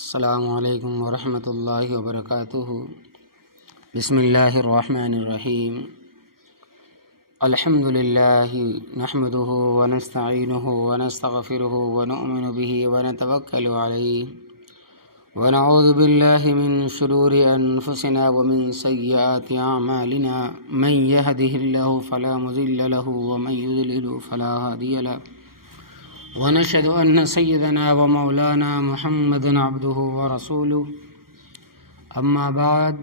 السلام علیکم ورحمۃ اللہ وبرکاتہ۔ بسم اللہ الرحمن الرحیم۔ الحمد للہ نحمده ونستعینه ونستغفره ونؤمن به ونتوکل علیہ ونعوذ باللہ من شرور انفسنا ومن سیئات اعمالنا من يهده اللہ فلا مضل له ومن يضلل فلا هادی له ونشهد أن سيدنا ومولانا محمد عبده ورسوله أما بعد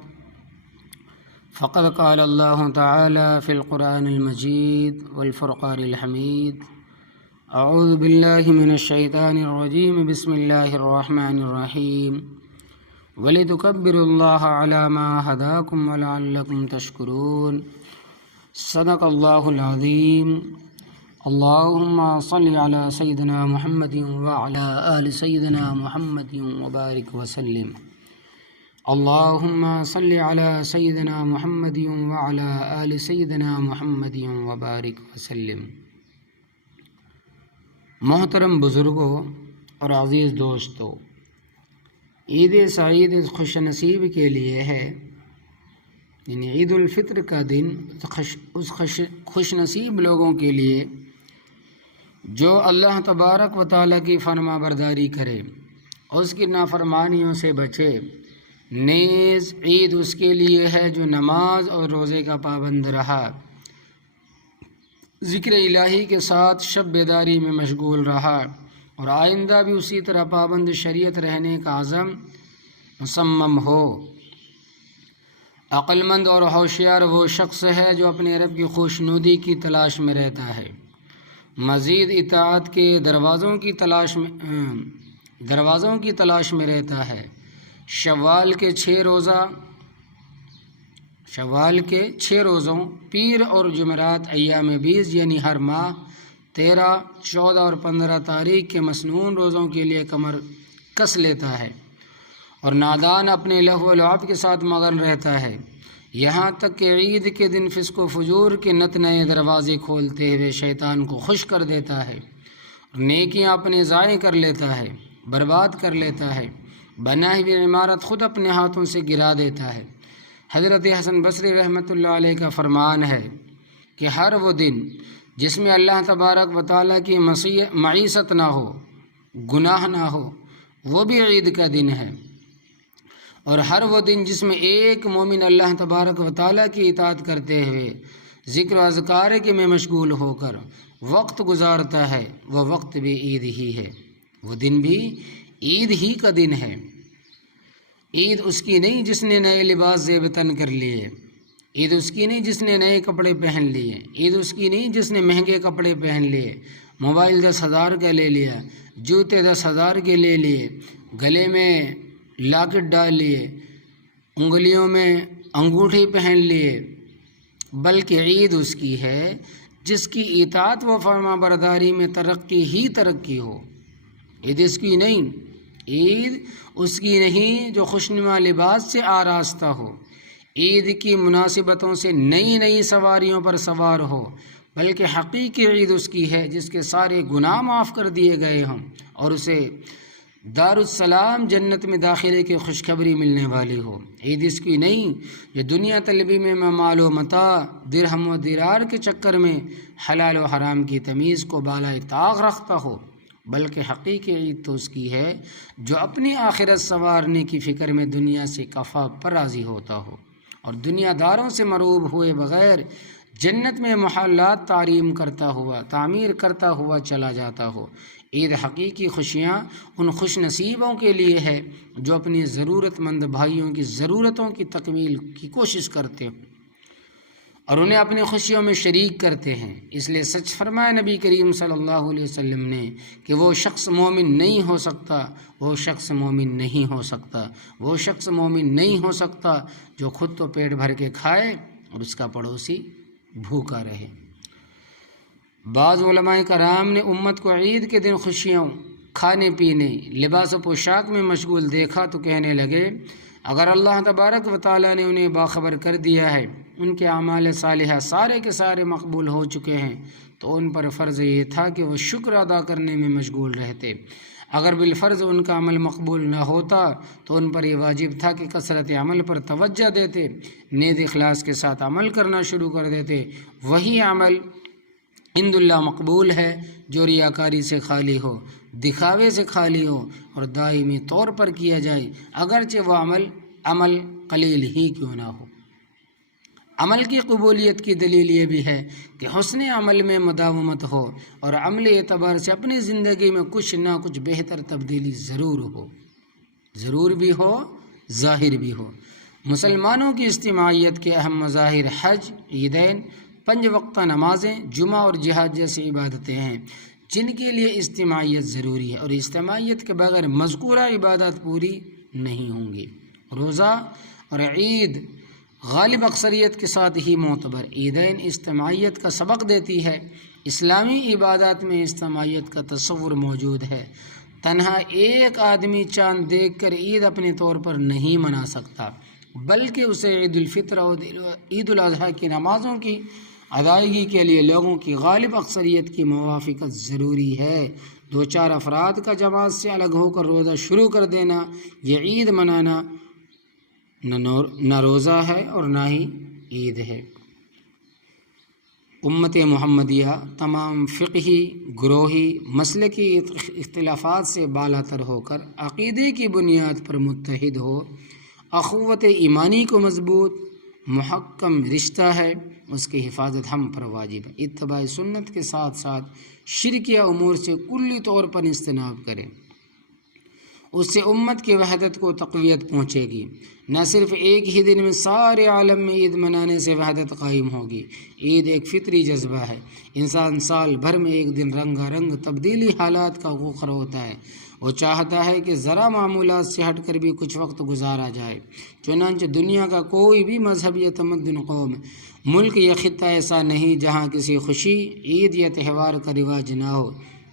فقد قال الله تعالى في القرآن المجيد والفرقان الحميد أعوذ بالله من الشيطان الرجيم بسم الله الرحمن الرحيم ولتكبروا الله على ما هداكم ولعلكم تشكرون صدق الله العظيم۔ اللهم صل على سيدنا محمد وعلى آل سيدنا محمد وبارك وسلم۔ اللهم صل على سيدنا محمد وعلى آل سيدنا محمد وبارك وسلم۔ محترم بزرگوں اور عزیز دوستو، عید سعید خوش نصیب کے لیے ہے، یعنی عید الفطر کا دن اس خوش نصیب لوگوں کے لیے جو اللہ تبارک و تعالیٰ کی فرما برداری کرے، اس کی نافرمانیوں سے بچے۔ نیز عید اس کے لیے ہے جو نماز اور روزے کا پابند رہا، ذکر الہی کے ساتھ شب بیداری میں مشغول رہا، اور آئندہ بھی اسی طرح پابند شریعت رہنے کا عزم مصمم ہو۔ عقل مند اور ہوشیار وہ شخص ہے جو اپنے رب کی خوشنودی کی تلاش میں رہتا ہے، مزید اطاعت کے دروازوں کی تلاش میں رہتا ہے۔ شوال کے 6 روزوں پیر اور جمعرات ایام 20 یعنی ہر ماہ 13، 14 اور 15 تاریخ کے مسنون روزوں کے لیے کمر کس لیتا ہے، اور نادان اپنے لہو و لعب کے ساتھ مگن رہتا ہے، یہاں تک کہ عید کے دن فسق و فجور کے نت نئے دروازے کھولتے ہوئے شیطان کو خوش کر دیتا ہے، اور نیکیاں اپنے ضائع کر لیتا ہے، برباد کر لیتا ہے، بنائی ہوئی عمارت خود اپنے ہاتھوں سے گرا دیتا ہے۔ حضرت حسن بصری رحمۃ اللہ علیہ کا فرمان ہے کہ ہر وہ دن جس میں اللہ تبارک و تعالیٰ کی معیشت نہ ہو، گناہ نہ ہو، وہ بھی عید کا دن ہے، اور ہر وہ دن جس میں ایک مومن اللہ تبارک و تعالیٰ کی اطاعت کرتے ہوئے ذکر و اذکار کے میں مشغول ہو کر وقت گزارتا ہے، وہ وقت بھی عید ہی ہے، وہ دن بھی عید ہی کا دن ہے۔ عید اس کی نہیں جس نے نئے لباس زیب تن کر لیے، عید اس کی نہیں جس نے نئے کپڑے پہن لیے، عید اس کی نہیں جس نے مہنگے کپڑے پہن لیے، موبائل 10,000 کا لے لیا، جوتے 10,000 کے لے لیے، گلے میں لاکٹ ڈال لیے، انگلیوں میں انگوٹھی پہن لیے، بلکہ عید اس کی ہے جس کی اطاعت و فرما برداری میں ترقی ہی ترقی ہو۔ عید اس کی نہیں، عید اس کی نہیں جو خوشنما لباس سے آراستہ ہو، عید کی مناسبتوں سے نئی نئی سواریوں پر سوار ہو، بلکہ حقیقی عید اس کی ہے جس کے سارے گناہ معاف کر دیے گئے ہوں، اور اسے دارالسلام جنت میں داخلے کی خوشخبری ملنے والی ہو۔ عید اس کی نہیں جو دنیا طلبی میں مال و متاع، درہم و دینار کے چکر میں حلال و حرام کی تمیز کو بالائے طاق رکھتا ہو، بلکہ حقیقی عید تو اس کی ہے جو اپنی آخرت سنوارنے کی فکر میں دنیا سے کفا پر راضی ہوتا ہو، اور دنیا داروں سے مروب ہوئے بغیر جنت میں محلات تعمیر کرتا ہوا چلا جاتا ہو۔ عید حقیقی خوشیاں ان خوش نصیبوں کے لیے ہے جو اپنی ضرورت مند بھائیوں کی ضرورتوں کی تکمیل کی کوشش کرتے ہیں اور انہیں اپنی خوشیوں میں شریک کرتے ہیں۔ اس لیے سچ فرمایا نبی کریم صلی اللہ علیہ وسلم نے کہ وہ شخص مومن نہیں ہو سکتا، وہ شخص مومن نہیں ہو سکتا، وہ شخص مومن نہیں ہو سکتا جو خود تو پیٹ بھر کے کھائے اور اس کا پڑوسی بھوکا رہے۔ بعض علماء کرام نے امت کو عید کے دن خوشیوں، کھانے پینے، لباس و پوشاک میں مشغول دیکھا تو کہنے لگے اگر اللہ تبارک و تعالیٰ نے انہیں باخبر کر دیا ہے ان کے اعمال صالحہ سارے کے سارے مقبول ہو چکے ہیں تو ان پر فرض یہ تھا کہ وہ شکر ادا کرنے میں مشغول رہتے۔ اگر بالفرض ان کا عمل مقبول نہ ہوتا تو ان پر یہ واجب تھا کہ کثرت عمل پر توجہ دیتے، نیت اخلاص کے ساتھ عمل کرنا شروع کر دیتے۔ وہی عمل عند اللہ مقبول ہے جو ریاکاری سے خالی ہو، دکھاوے سے خالی ہو اور دائمی طور پر کیا جائے، اگرچہ وہ عمل قلیل ہی کیوں نہ ہو۔ عمل کی قبولیت کی دلیل یہ بھی ہے کہ حسن عمل میں مداومت ہو اور عملی اعتبار سے اپنی زندگی میں کچھ نہ کچھ بہتر تبدیلی ضرور بھی ہو، ظاہر بھی ہو۔ مسلمانوں کی اجتماعیت کے اہم مظاہر حج، عیدین، 5 وقتہ نمازیں، جمعہ اور جہاد جیسی عبادتیں ہیں جن کے لیے اجتماعیت ضروری ہے، اور اجتماعیت کے بغیر مذکورہ عبادات پوری نہیں ہوں گی۔ روزہ اور عید غالب اکثریت کے ساتھ ہی معتبر۔ عیدین اجتماعیت کا سبق دیتی ہے۔ اسلامی عبادات میں اجتماعیت کا تصور موجود ہے۔ تنہا ایک آدمی چاند دیکھ کر عید اپنے طور پر نہیں منا سکتا، بلکہ اسے عید الفطر اور عید الاضحیٰ کی نمازوں کی ادائیگی کے لیے لوگوں کی غالب اکثریت کی موافقت ضروری ہے۔ 2-4 افراد کا جماعت سے الگ ہو کر روزہ شروع کر دینا، یہ عید منانا نہ روزہ ہے اور نہ ہی عید ہے۔ امت محمدیہ تمام فقہی، گروہی، مسلکی اختلافات سے بالا تر ہو کر عقیدے کی بنیاد پر متحد ہو، اخوت ایمانی کو مضبوط محکم رشتہ ہے، اس کی حفاظت ہم پر واجب ہے۔ اتباع سنت کے ساتھ ساتھ شرکیہ امور سے کلی طور پر اجتناب کریں، اس سے امت کی وحدت کو تقویت پہنچے گی۔ نہ صرف ایک ہی دن میں سارے عالم میں عید منانے سے وحدت قائم ہوگی۔ عید ایک فطری جذبہ ہے۔ انسان سال بھر میں ایک دن رنگا رنگ تبدیلی حالات کا غوخر ہوتا ہے۔ وہ چاہتا ہے کہ ذرا معمولات سے ہٹ کر بھی کچھ وقت گزارا جائے۔ چنانچہ دنیا کا کوئی بھی مذہب یا تمدن قوم، ملک یا خطہ ایسا نہیں جہاں کسی خوشی، عید یا تہوار کا رواج نہ ہو۔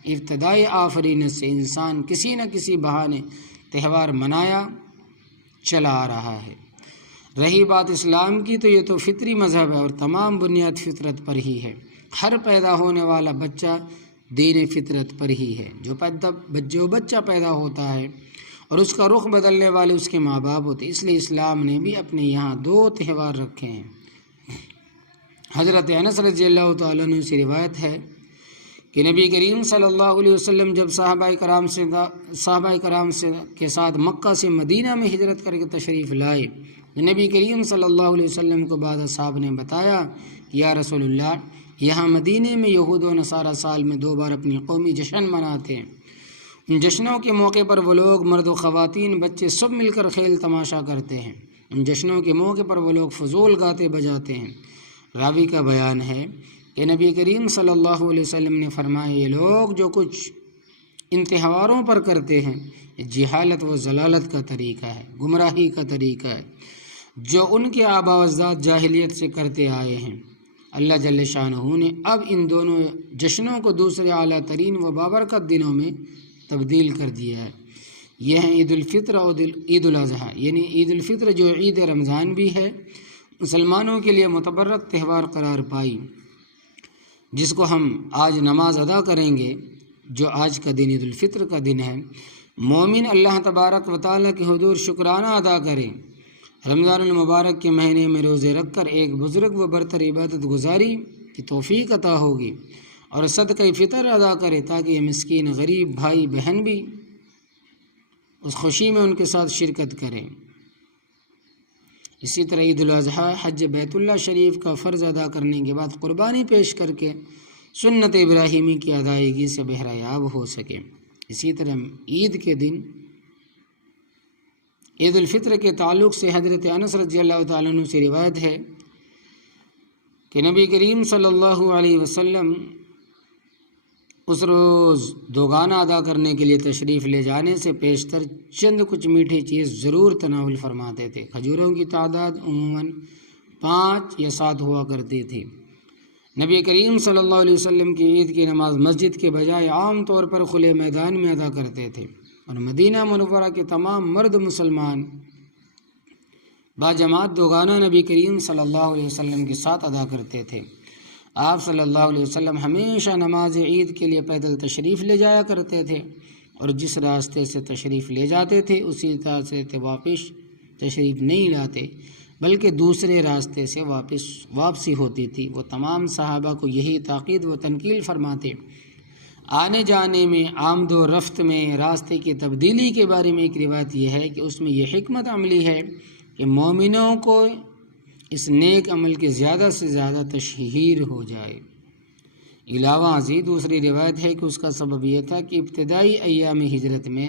ابتدائی آفرینت سے انسان کسی نہ کسی بہانے تہوار منایا چلا آ رہا ہے۔ رہی بات اسلام کی تو یہ تو فطری مذہب ہے اور تمام بنیاد فطرت پر ہی ہے۔ ہر پیدا ہونے والا بچہ دین فطرت پر ہی ہے۔ جو بچہ پیدا ہوتا ہے اور اس کا رخ بدلنے والے اس کے ماں باپ ہوتے، اس لیے اسلام نے بھی اپنے یہاں 2 تہوار رکھے ہیں۔ حضرت انس رضی اللہ تعالیٰ عنہ سے روایت ہے کہ نبی کریم صلی اللہ علیہ وسلم جب صحابہ کرام کے ساتھ مکہ سے مدینہ میں ہجرت کر کے تشریف لائے، نبی کریم صلی اللہ علیہ وسلم کو بعض اصحاب نے بتایا کہ یا رسول اللہ، یہاں مدینہ میں یہود و نصارہ سال میں 2 بار اپنی قومی جشن مناتے ہیں۔ ان جشنوں کے موقع پر وہ لوگ، مرد و خواتین، بچے سب مل کر کھیل تماشا کرتے ہیں۔ ان جشنوں کے موقع پر وہ لوگ فضول گاتے بجاتے ہیں۔ راوی کا بیان ہے کہ نبی کریم صلی اللہ علیہ وسلم نے فرمایا، یہ لوگ جو کچھ ان تہواروں پر کرتے ہیں، جہالت و ضلالت کا طریقہ ہے، گمراہی کا طریقہ ہے جو ان کے آباء و اجداد جاہلیت سے کرتے آئے ہیں۔ اللہ جل شانہ نے اب ان دونوں جشنوں کو دوسرے اعلیٰ ترین و بابرکت دنوں میں تبدیل کر دیا ہے۔ یہ ہیں عید الفطر اور عید الاضحیٰ، یعنی عید الفطر جو عید رمضان بھی ہے، مسلمانوں کے لیے متبرک تہوار قرار پائی، جس کو ہم آج نماز ادا کریں گے، جو آج کا دن عید الفطر کا دن ہے۔ مومن اللہ تبارک و تعالیٰ کے حضور شکرانہ ادا کریں۔ رمضان المبارک کے مہینے میں روزے رکھ کر ایک بزرگ و برتر عبادت گزاری کی توفیق عطا ہوگی، اور صدقہ فطر ادا کرے تاکہ یہ مسکین غریب بھائی بہن بھی اس خوشی میں ان کے ساتھ شرکت کریں۔ اسی طرح عید الاضحیٰ حج بیت اللہ شریف کا فرض ادا کرنے کے بعد قربانی پیش کر کے سنت ابراہیمی کی ادائیگی سے بہرہ ہو سکے۔ اسی طرح عید کے دن عید الفطر کے تعلق سے حضرت انس رضی اللہ تعالیٰ عنہ سے روایت ہے کہ نبی کریم صلی اللہ علیہ وسلم اس روز دوگانہ ادا کرنے کے لیے تشریف لے جانے سے پیشتر چند کچھ میٹھی چیز ضرور تناول فرماتے تھے۔ کھجوروں کی تعداد عموماً 5 یا 7 ہوا کرتی تھی۔ نبی کریم صلی اللہ علیہ وسلم کی عید کی نماز مسجد کے بجائے عام طور پر کھلے میدان میں ادا کرتے تھے، اور مدینہ منورہ کے تمام مرد مسلمان باجماعت دوگانہ نبی کریم صلی اللہ علیہ وسلم کے ساتھ ادا کرتے تھے۔ آپ صلی اللہ علیہ وسلم ہمیشہ نماز عید کے لیے پیدل تشریف لے جایا کرتے تھے۔ اور جس راستے سے تشریف لے جاتے تھے اسی طرح سے واپس تشریف نہیں لاتے بلکہ دوسرے راستے سے واپسی ہوتی تھی۔ وہ تمام صحابہ کو یہی تاکید و تنقیل فرماتے۔ آنے جانے میں، آمد و رفت میں راستے کی تبدیلی کے بارے میں ایک روایت یہ ہے کہ اس میں یہ حکمت عملی ہے کہ مومنوں کو اس نیک عمل کی زیادہ سے زیادہ تشہیر ہو جائے۔ علاوہ ازیں دوسری روایت ہے کہ اس کا سبب یہ تھا کہ ابتدائی ایام ہجرت میں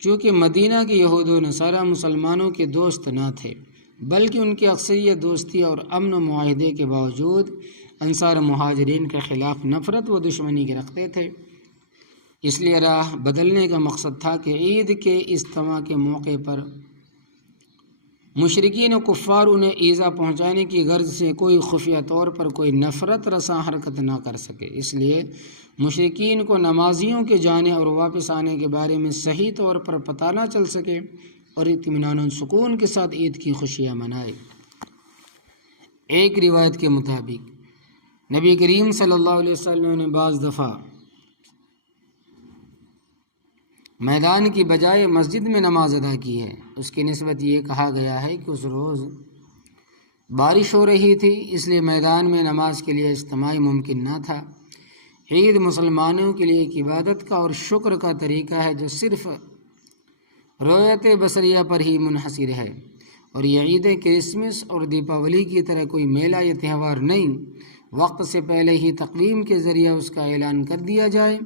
چونکہ مدینہ کے یہود و نصارہ مسلمانوں کے دوست نہ تھے بلکہ ان کی اکثریت دوستی اور امن و معاہدے کے باوجود انصار مہاجرین کے خلاف نفرت و دشمنی کے رکھتے تھے۔ اس لیے راہ بدلنے کا مقصد تھا کہ عید کے اجتماع کے موقع پر مشرکین و کفار انہیں ایذا پہنچانے کی غرض سے کوئی خفیہ طور پر کوئی نفرت رساں حرکت نہ کر سکے۔ اس لیے مشرکین کو نمازیوں کے جانے اور واپس آنے کے بارے میں صحیح طور پر پتہ نہ چل سکے اور اطمینان و سکون کے ساتھ عید کی خوشیاں منائے۔ ایک روایت کے مطابق نبی کریم صلی اللہ علیہ وسلم نے بعض دفعہ میدان کی بجائے مسجد میں نماز ادا کی ہے۔ اس کی نسبت یہ کہا گیا ہے کہ اس روز بارش ہو رہی تھی اس لیے میدان میں نماز کے لیے اجتماع ممکن نہ تھا۔ عید مسلمانوں کے لیے ایک عبادت کا اور شکر کا طریقہ ہے جو صرف رویت بصریہ پر ہی منحصر ہے، اور یہ عید کرسمس اور دیپاولی کی طرح کوئی میلہ یا تہوار نہیں۔ وقت سے پہلے ہی تقویم کے ذریعہ اس کا اعلان کر دیا جائے،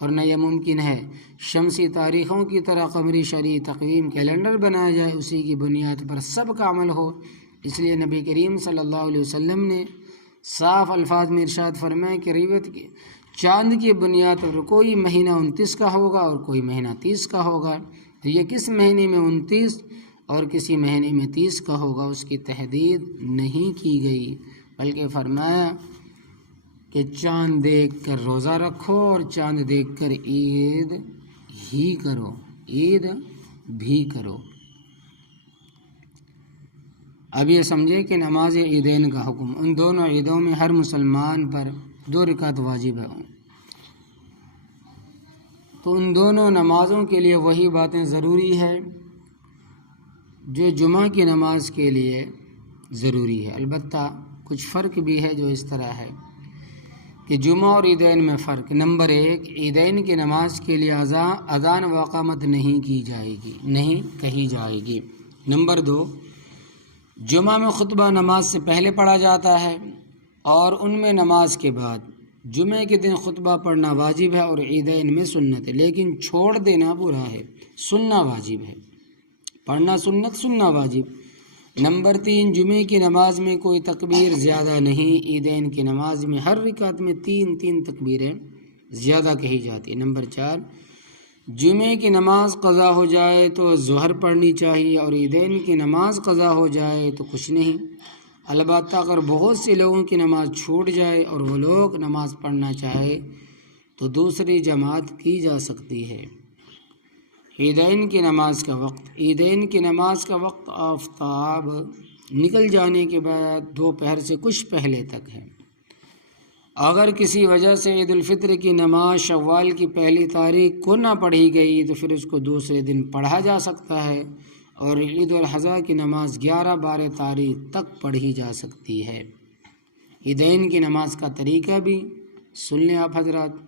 اور نہ یہ ممکن ہے شمسی تاریخوں کی طرح قمری شرعی تقویم کیلنڈر بنایا جائے، اسی کی بنیاد پر سب کا عمل ہو۔ اس لیے نبی کریم صلی اللہ علیہ وسلم نے صاف الفاظ میں ارشاد فرمایا کہ ریوت کے چاند کی بنیاد پر کوئی مہینہ 29 کا ہوگا اور کوئی مہینہ 30 کا ہوگا، یہ کس مہینے میں 29 اور کسی مہینے میں 30 کا ہوگا اس کی تحدید نہیں کی گئی، بلکہ فرمایا کہ چاند دیکھ کر روزہ رکھو اور چاند دیکھ کر عید ہی کرو، عید بھی کرو۔ اب یہ سمجھے کہ نماز عیدین کا حکم، ان دونوں عیدوں میں ہر مسلمان پر 2 رکعت واجب ہے، تو ان دونوں نمازوں کے لیے وہی باتیں ضروری ہے جو جمعہ کی نماز کے لیے ضروری ہے۔ البتہ کچھ فرق بھی ہے جو اس طرح ہے کہ جمعہ اور عیدین میں فرق۔ نمبر 1، عیدین کی نماز کے لیے اذان و اقامت نہیں کہی جائے گی۔ نمبر 2، جمعہ میں خطبہ نماز سے پہلے پڑھا جاتا ہے اور ان میں نماز کے بعد۔ جمعے کے دن خطبہ پڑھنا واجب ہے اور عیدین میں سنت ہے، لیکن چھوڑ دینا برا ہے، سننا واجب ہے، پڑھنا سنت، سننا واجب۔ نمبر 3، جمعے کی نماز میں کوئی تکبیر زیادہ نہیں، عیدین کی نماز میں ہر رکعت میں 3 تکبیریں زیادہ کہی جاتی۔ نمبر 4، جمعے کی نماز قضا ہو جائے تو ظہر پڑھنی چاہیے اور عیدین کی نماز قضا ہو جائے تو کچھ نہیں۔ البتہ اگر بہت سے لوگوں کی نماز چھوٹ جائے اور وہ لوگ نماز پڑھنا چاہے تو دوسری جماعت کی جا سکتی ہے۔ عیدین کی نماز کا وقت، عیدین کی نماز کا وقت آفتاب نکل جانے کے بعد دوپہر سے کچھ پہلے تک ہے۔ اگر کسی وجہ سے عید الفطر کی نماز شوال کی 1 تاریخ کو نہ پڑھی گئی تو پھر اس کو دوسرے دن پڑھا جا سکتا ہے، اور عید الاضحیٰ کی نماز 11-12 تاریخ تک پڑھی جا سکتی ہے۔ عیدین کی نماز کا طریقہ بھی سن لیں آپ حضرات۔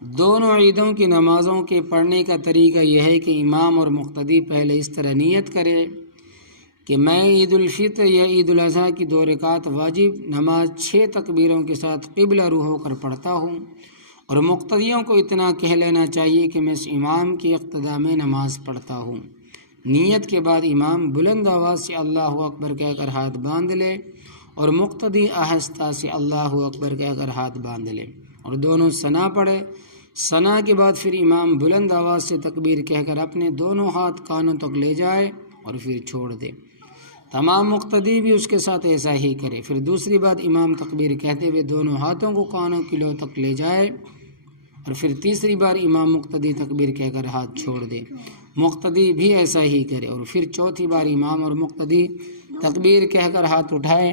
دونوں عیدوں کی نمازوں کے پڑھنے کا طریقہ یہ ہے کہ امام اور مقتدی پہلے اس طرح نیت کرے کہ میں عید الفطر یا عید الاضحیٰ کی 2 رکعت واجب نماز 6 تکبیروں کے ساتھ قبلہ رو ہو کر پڑھتا ہوں، اور مقتدیوں کو اتنا کہہ لینا چاہیے کہ میں اس امام کی اقتداء میں نماز پڑھتا ہوں۔ نیت کے بعد امام بلند آواز سے اللہ اکبر کہہ کر ہاتھ باندھ لے اور مقتدی آہستہ سے اللہ اکبر کہہ کر ہاتھ باندھ لے اور دونوں ثنا پڑھے۔ ثنا کے بعد پھر امام بلند آواز سے تکبیر کہہ کر اپنے دونوں ہاتھ کانوں تک لے جائے اور پھر چھوڑ دے۔ تمام مقتدی بھی اس کے ساتھ ایسا ہی کرے۔ پھر دوسری بات امام تکبیر کہتے ہوئے دونوں ہاتھوں کو کانوں کی لو تک لے جائے اور پھر تیسری بار امام مقتدی تکبیر کہہ کر ہاتھ چھوڑ دے، مقتدی بھی ایسا ہی کرے، اور پھر چوتھی بار امام اور مقتدی تکبیر کہہ کر ہاتھ اٹھائے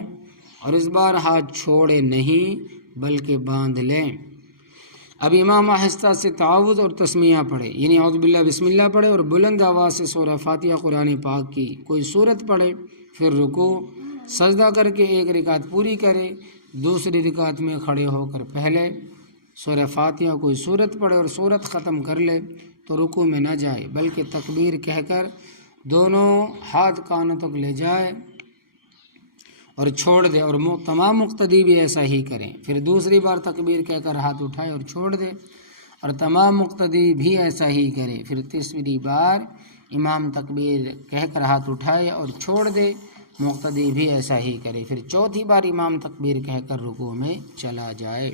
اور اس بار ہاتھ چھوڑے نہیں بلکہ باندھ لیں۔ اب امام آہستہ سے تعاوذ اور تسمیہ پڑھے، یعنی اعوذ باللہ بسم اللہ پڑھے اور بلند آواز سے سورہ فاتحہ قرآن پاک کی کوئی صورت پڑھے، پھر رکوع سجدہ کر کے ایک رکعت پوری کرے، دوسری رکعت میں کھڑے ہو کر پہلے سورہ فاتحہ کوئی صورت پڑھے اور صورت ختم کر لے تو رکوع میں نہ جائے بلکہ تکبیر کہہ کر دونوں ہاتھ کانوں تک لے جائے اور چھوڑ دے، اور تمام مقتدی بھی ایسا ہی کریں۔ پھر دوسری بار تکبیر کہہ کر ہاتھ اٹھائے اور چھوڑ دے اور تمام مقتدی بھی ایسا ہی کرے۔ پھر تیسری بار امام تکبیر کہہ کر ہاتھ اٹھائے اور چھوڑ دے، مقتدی بھی ایسا ہی کرے۔ پھر چوتھی بار امام تکبیر کہہ کر رکوع میں چلا جائے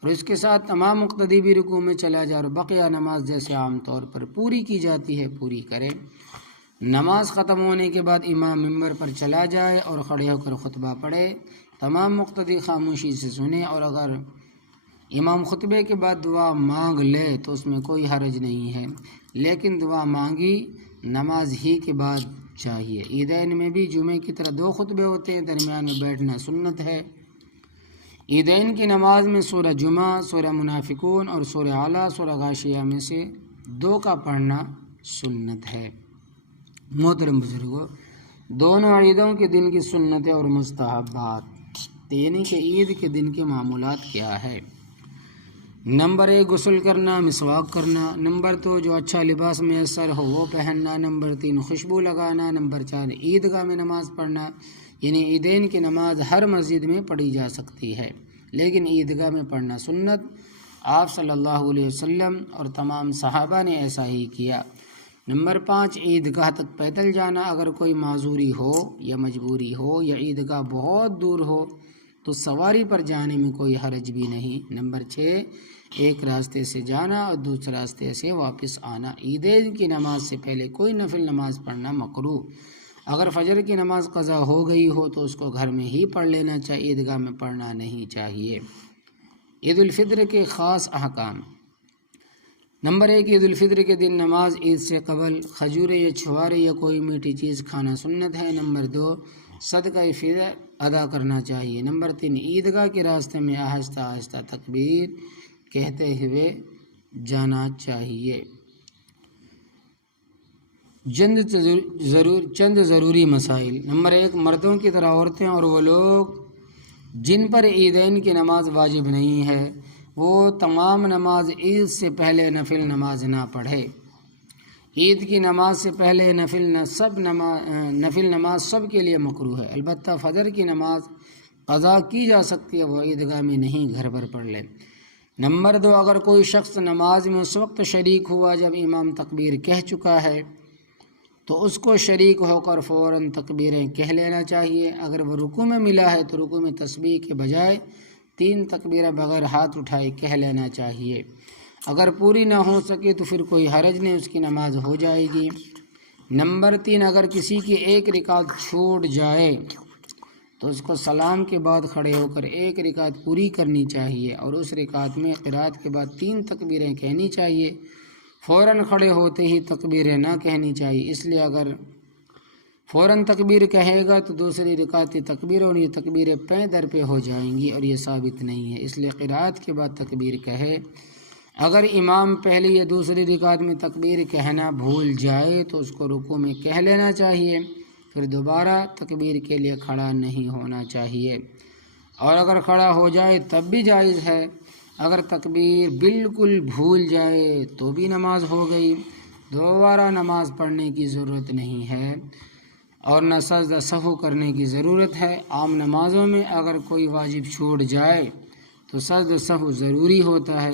اور اس کے ساتھ تمام مقتدی بھی رکوع میں چلا جائے اور بقیہ نماز جیسے عام طور پر پوری کی جاتی ہے پوری کرے۔ نماز ختم ہونے کے بعد امام ممبر پر چلا جائے اور کھڑے ہو کر خطبہ پڑھے، تمام مقتدی خاموشی سے سنیں، اور اگر امام خطبے کے بعد دعا مانگ لے تو اس میں کوئی حرج نہیں ہے، لیکن دعا مانگی نماز ہی کے بعد چاہیے۔ عیدین میں بھی جمعے کی طرح 2 خطبے ہوتے ہیں، درمیان میں بیٹھنا سنت ہے۔ عیدین کی نماز میں سورہ جمعہ، سورہ منافقون اور سورہ اعلیٰ، سورہ غاشیہ میں سے 2 کا پڑھنا سنت ہے۔ محترم بزرگوں، دونوں عیدوں کے دن کی سنتیں اور مستحبات، یعنی کہ عید کے دن کے معمولات کیا ہے۔ نمبر 1 غسل کرنا، مسواک کرنا۔ نمبر 2 جو اچھا لباس میسر ہو وہ پہننا۔ نمبر 3 خوشبو لگانا۔ نمبر 4 عیدگاہ میں نماز پڑھنا، یعنی عیدین کی نماز ہر مسجد میں پڑھی جا سکتی ہے لیکن عیدگاہ میں پڑھنا سنت۔ آپ صلی اللہ علیہ وسلم اور تمام صحابہ نے ایسا ہی کیا۔ نمبر 5 عیدگاہ تک پیدل جانا، اگر کوئی معذوری ہو یا مجبوری ہو یا عیدگاہ بہت دور ہو تو سواری پر جانے میں کوئی حرج بھی نہیں۔ نمبر 6 ایک راستے سے جانا اور دوسرے راستے سے واپس آنا۔ عیدین کی نماز سے پہلے کوئی نفل نماز پڑھنا مکروہ، اگر فجر کی نماز قضا ہو گئی ہو تو اس کو گھر میں ہی پڑھ لینا چاہیے، عیدگاہ میں پڑھنا نہیں چاہیے۔ عید الفطر کے خاص احکام۔ نمبر 1 عید الفطر کے دن نماز عید سے قبل کھجورے یا چھوارے یا کوئی میٹھی چیز کھانا سنت ہے۔ نمبر 2 صدقہ فطر ادا کرنا چاہیے۔ نمبر 3 عیدگاہ کے راستے میں آہستہ آہستہ تکبیر کہتے ہوئے جانا چاہیے۔ چند ضروری مسائل۔ نمبر 1 مردوں کی طرح عورتیں اور وہ لوگ جن پر عیدین کی نماز واجب نہیں ہے وہ تمام نماز عید سے پہلے نفل نماز نہ پڑھے۔ عید کی نماز سے پہلے نفل نماز سب کے لیے مکروہ ہے، البتہ فجر کی نماز قضا کی جا سکتی ہے، وہ عیدگاہ میں نہیں گھر پر پڑھ لے۔ نمبر 2 اگر کوئی شخص نماز میں اس وقت شریک ہوا جب امام تکبیر کہہ چکا ہے تو اس کو شریک ہو کر فوراً تکبیریں کہہ لینا چاہیے۔ اگر وہ رکوع میں ملا ہے تو رکوع میں تسبیح کے بجائے 3 تکبیریں بغیر ہاتھ اٹھائے کہہ لینا چاہیے۔ اگر پوری نہ ہو سکے تو پھر کوئی حرج نہیں، اس کی نماز ہو جائے گی۔ نمبر 3 اگر کسی کی ایک رکعت چھوٹ جائے تو اس کو سلام کے بعد کھڑے ہو کر ایک رکعت پوری کرنی چاہیے اور اس رکعت میں قرات کے بعد 3 تکبیریں کہنی چاہیے، فوراً کھڑے ہوتے ہی تکبیریں نہ کہنی چاہیے، اس لیے اگر فوراً تکبیر کہے گا تو دوسری رکعت کی تکبیر اور یہ تکبیریں پیں در پہ ہو جائیں گی اور یہ ثابت نہیں ہے، اس لیے قرات کے بعد تکبیر کہے۔ اگر امام پہلی یا دوسری رکعت میں تکبیر کہنا بھول جائے تو اس کو رکوع میں کہہ لینا چاہیے، پھر دوبارہ تکبیر کے لیے کھڑا نہیں ہونا چاہیے، اور اگر کھڑا ہو جائے تب بھی جائز ہے۔ اگر تکبیر بالکل بھول جائے تو بھی نماز ہو گئی، دوبارہ نماز پڑھنے کی ضرورت نہیں ہے اور نہ سجدہ سہو کرنے کی ضرورت ہے۔ عام نمازوں میں اگر کوئی واجب چھوٹ جائے تو سجدہ سہو ضروری ہوتا ہے،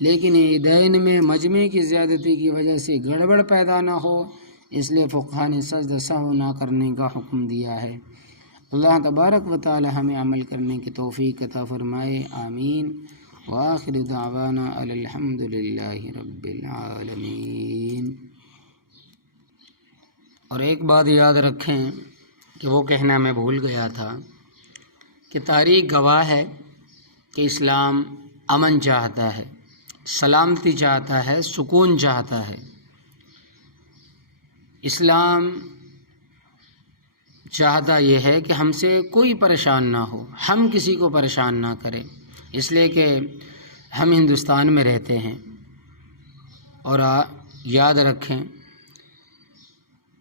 لیکن عیدین میں مجمع کی زیادتی کی وجہ سے گڑبڑ پیدا نہ ہو اس لیے فقہاء نے سجدہ سہو نہ کرنے کا حکم دیا ہے۔ اللہ تبارک و تعالی ہمیں عمل کرنے کی توفیق عطا فرمائے، آمین۔ وآخر دعوانا الحمد للہ رب العالمین۔ اور ایک بات یاد رکھیں کہ وہ کہنا میں بھول گیا تھا کہ تاریخ گواہ ہے کہ اسلام امن چاہتا ہے، سلامتی چاہتا ہے، سکون چاہتا ہے۔ اسلام چاہتا یہ ہے کہ ہم سے کوئی پریشان نہ ہو، ہم کسی کو پریشان نہ کریں، اس لیے کہ ہم ہندوستان میں رہتے ہیں، اور یاد رکھیں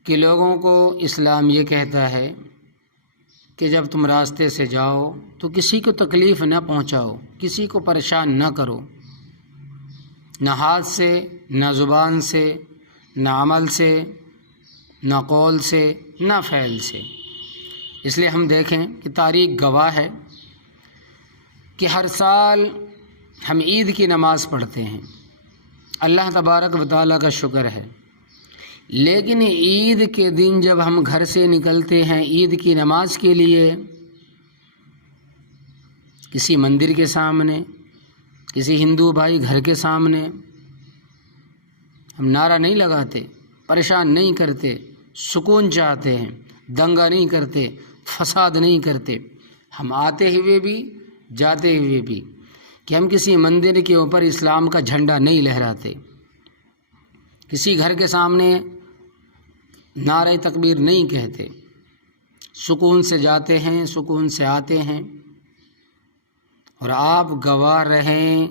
کہ لوگوں کو اسلام یہ کہتا ہے کہ جب تم راستے سے جاؤ تو کسی کو تکلیف نہ پہنچاؤ، کسی کو پریشان نہ کرو، نہ ہاتھ سے، نہ زبان سے، نہ عمل سے، نہ قول سے، نہ فعل سے۔ اس لیے ہم دیکھیں کہ تاریخ گواہ ہے کہ ہر سال ہم عید کی نماز پڑھتے ہیں، اللہ تبارک و تعالیٰ کا شکر ہے، لیکن عید کے دن جب ہم گھر سے نکلتے ہیں عید کی نماز کے لیے، کسی مندر کے سامنے، کسی ہندو بھائی گھر کے سامنے ہم نعرہ نہیں لگاتے، پریشان نہیں کرتے، سکون چاہتے ہیں، دنگا نہیں کرتے، فساد نہیں کرتے۔ ہم آتے ہوئے بھی جاتے ہوئے بھی کہ ہم کسی مندر کے اوپر اسلام کا جھنڈا نہیں لہراتے، کسی گھر کے سامنے نعرہ تکبیر نہیں کہتے، سکون سے جاتے ہیں، سکون سے آتے ہیں۔ اور آپ گواہ رہیں،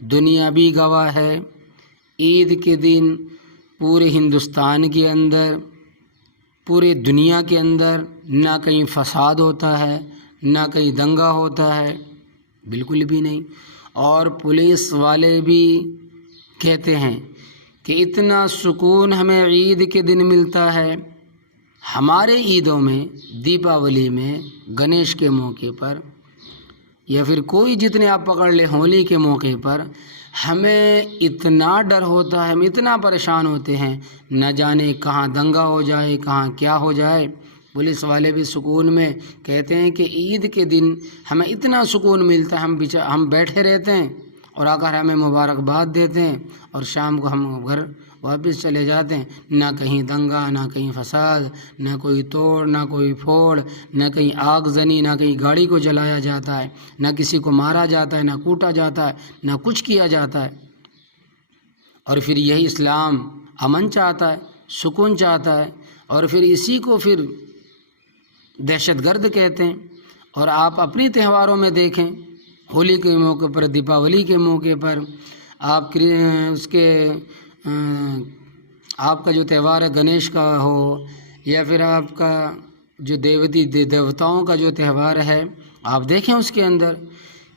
دنیا بھی گواہ ہے، عید کے دن پورے ہندوستان کے اندر، پورے دنیا کے اندر نہ کہیں فساد ہوتا ہے، نہ کہیں دنگا ہوتا ہے، بالکل بھی نہیں۔ اور پولیس والے بھی کہتے ہیں کہ اتنا سکون ہمیں عید کے دن ملتا ہے۔ ہمارے عیدوں میں، دیپاولی میں، گنیش کے موقع پر، یا پھر کوئی جتنے آپ پکڑ لیں ہولی کے موقع پر، ہمیں اتنا ڈر ہوتا ہے، ہم اتنا پریشان ہوتے ہیں، نہ جانے کہاں دنگا ہو جائے، کہاں کیا ہو جائے۔ پولیس والے بھی سکون میں کہتے ہیں کہ عید کے دن ہمیں اتنا سکون ملتا ہے، ہم بیٹھے رہتے ہیں اور آ کر ہمیں مبارکباد دیتے ہیں، اور شام کو ہم گھر واپس چلے جاتے ہیں، نہ کہیں دنگا، نہ کہیں فساد، نہ کوئی توڑ، نہ کوئی پھوڑ، نہ کہیں آگ زنی، نہ کہیں گاڑی کو جلایا جاتا ہے، نہ کسی کو مارا جاتا ہے، نہ کوٹا جاتا ہے، نہ کچھ کیا جاتا ہے۔ اور پھر یہی اسلام امن چاہتا ہے، سکون چاہتا ہے، اور پھر اسی کو پھر دہشت گرد کہتے ہیں۔ اور آپ اپنی تہواروں میں دیکھیں، ہولی کے موقع پر، دیپاولی کے موقع پر، آپ آپ کا جو تہوار ہے گنیش کا ہو، یا پھر آپ کا جو دیوتاؤں کا جو تہوار ہے، آپ دیکھیں اس کے اندر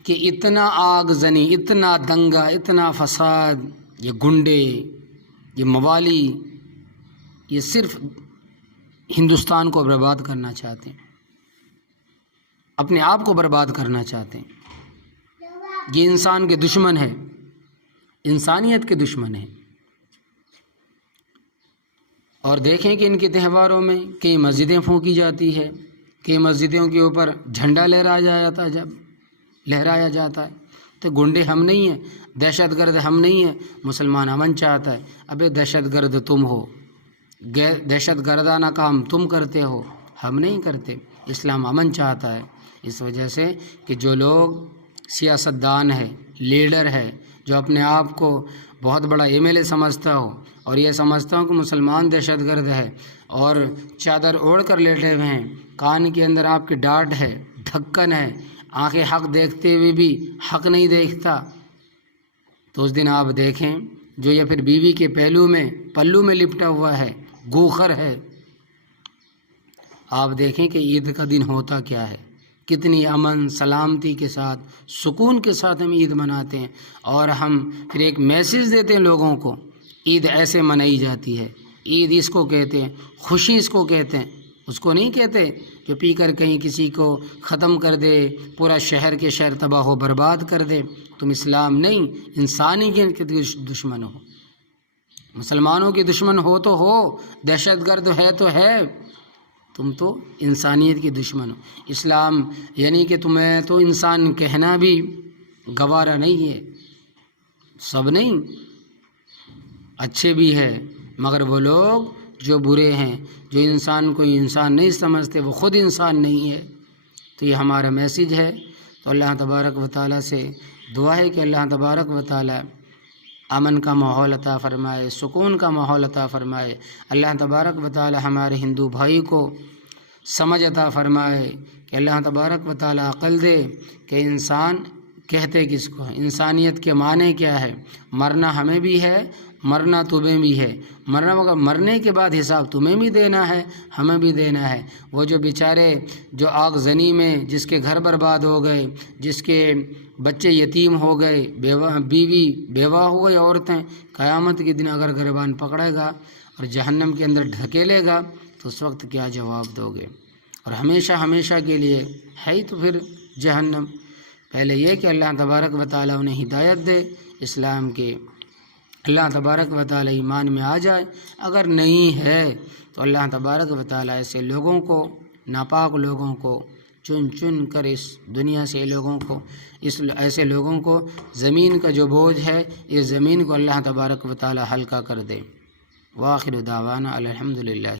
کہ اتنا آگ زنی، اتنا دنگا، اتنا فساد، یہ گنڈے، یہ موالی، یہ صرف ہندوستان کو برباد کرنا چاہتے ہیں، اپنے آپ کو برباد کرنا چاہتے ہیں۔ یہ انسان کے دشمن ہے، انسانیت کے دشمن ہے۔ اور دیکھیں کہ ان کے تہواروں میں کئی مسجدیں پھونکی جاتی ہے، کئی مسجدوں کے اوپر جھنڈا لہرایا جاتا ہے۔ تو گنڈے ہم نہیں ہیں، دہشت گرد ہم نہیں ہیں، مسلمان امن چاہتا ہے۔ ابے دہشت گرد تم ہو، دہشت گردانہ کام تم کرتے ہو، ہم نہیں کرتے۔ اسلام امن چاہتا ہے۔ اس وجہ سے کہ جو لوگ سیاستدان ہے، لیڈر ہے، جو اپنے آپ کو بہت بڑا MLA سمجھتا ہو، اور یہ سمجھتا ہوں کہ مسلمان دہشت گرد ہے، اور چادر اوڑھ کر لیٹے ہوئے ہیں، کان کے اندر آپ کے ڈاٹ ہے، ڈھکن ہے، آنکھیں حق دیکھتے ہوئے بھی حق نہیں دیکھتا، تو اس دن آپ دیکھیں جو یا پھر بیوی کے پلو میں لپٹا ہوا ہے، گوخر ہے، آپ دیکھیں کہ عید کا دن ہوتا کیا ہے، کتنی امن سلامتی کے ساتھ، سکون کے ساتھ ہم عید مناتے ہیں۔ اور ہم پھر ایک میسیج دیتے ہیں لوگوں کو، عید ایسے منائی جاتی ہے، عید اس کو کہتے ہیں، خوشی اس کو کہتے ہیں، اس کو نہیں کہتے جو پی کر کہیں کسی کو ختم کر دے، پورا شہر کے شہر تباہ و برباد کر دے۔ تم اسلام نہیں، انسانیت کے دشمن ہو، مسلمانوں کے دشمن ہو تو ہو، دہشت گرد ہے تو ہے، تم تو انسانیت کے دشمن ہو۔ اسلام یعنی کہ تمہیں تو انسان کہنا بھی گوارا نہیں ہے، سب نہیں، اچھے بھی ہے، مگر وہ لوگ جو برے ہیں، جو انسان کو انسان نہیں سمجھتے، وہ خود انسان نہیں ہے۔ تو یہ ہمارا میسیج ہے۔ تو اللہ تبارک و تعالیٰ سے دعا ہے کہ اللہ تبارک و تعالیٰ امن کا ماحول عطا فرمائے، سکون کا ماحول عطا فرمائے۔ اللہ تبارک و تعالیٰ ہمارے ہندو بھائی کو سمجھ عطا فرمائے، کہ اللہ تبارک و تعالیٰ عقل دے کہ انسان کہتے کس کو ہیں؟ انسانیت کے معنی کیا ہے؟ مرنا ہمیں بھی ہے، مرنا تمہیں بھی ہے، مرنا مگر مرنے کے بعد حساب تمہیں بھی دینا ہے، ہمیں بھی دینا ہے۔ وہ جو بیچارے جو آگ زنی میں جس کے گھر برباد ہو گئے، جس کے بچے یتیم ہو گئے، بیوی بیوہ ہو گئی، عورتیں، قیامت کے دن اگر گریبان پکڑے گا اور جہنم کے اندر ڈھکیلے گا تو اس وقت کیا جواب دو گے؟ اور ہمیشہ ہمیشہ کے لیے ہے ہی تو پھر جہنم۔ پہلے یہ کہ اللہ تبارک و تعالیٰ انہیں ہدایت دے اسلام کے، اللہ تبارک و تعالیٰ ایمان میں آ جائے۔ اگر نہیں ہے تو اللہ تبارک و تعالیٰ ایسے لوگوں کو، ناپاک لوگوں کو چن چن کر اس دنیا سے لوگوں کو، ایسے لوگوں کو زمین کا جو بوجھ ہے اس زمین کو اللہ تبارک و تعالیٰ ہلکا کر دے۔ وآخر دعوانا الحمدللہ۔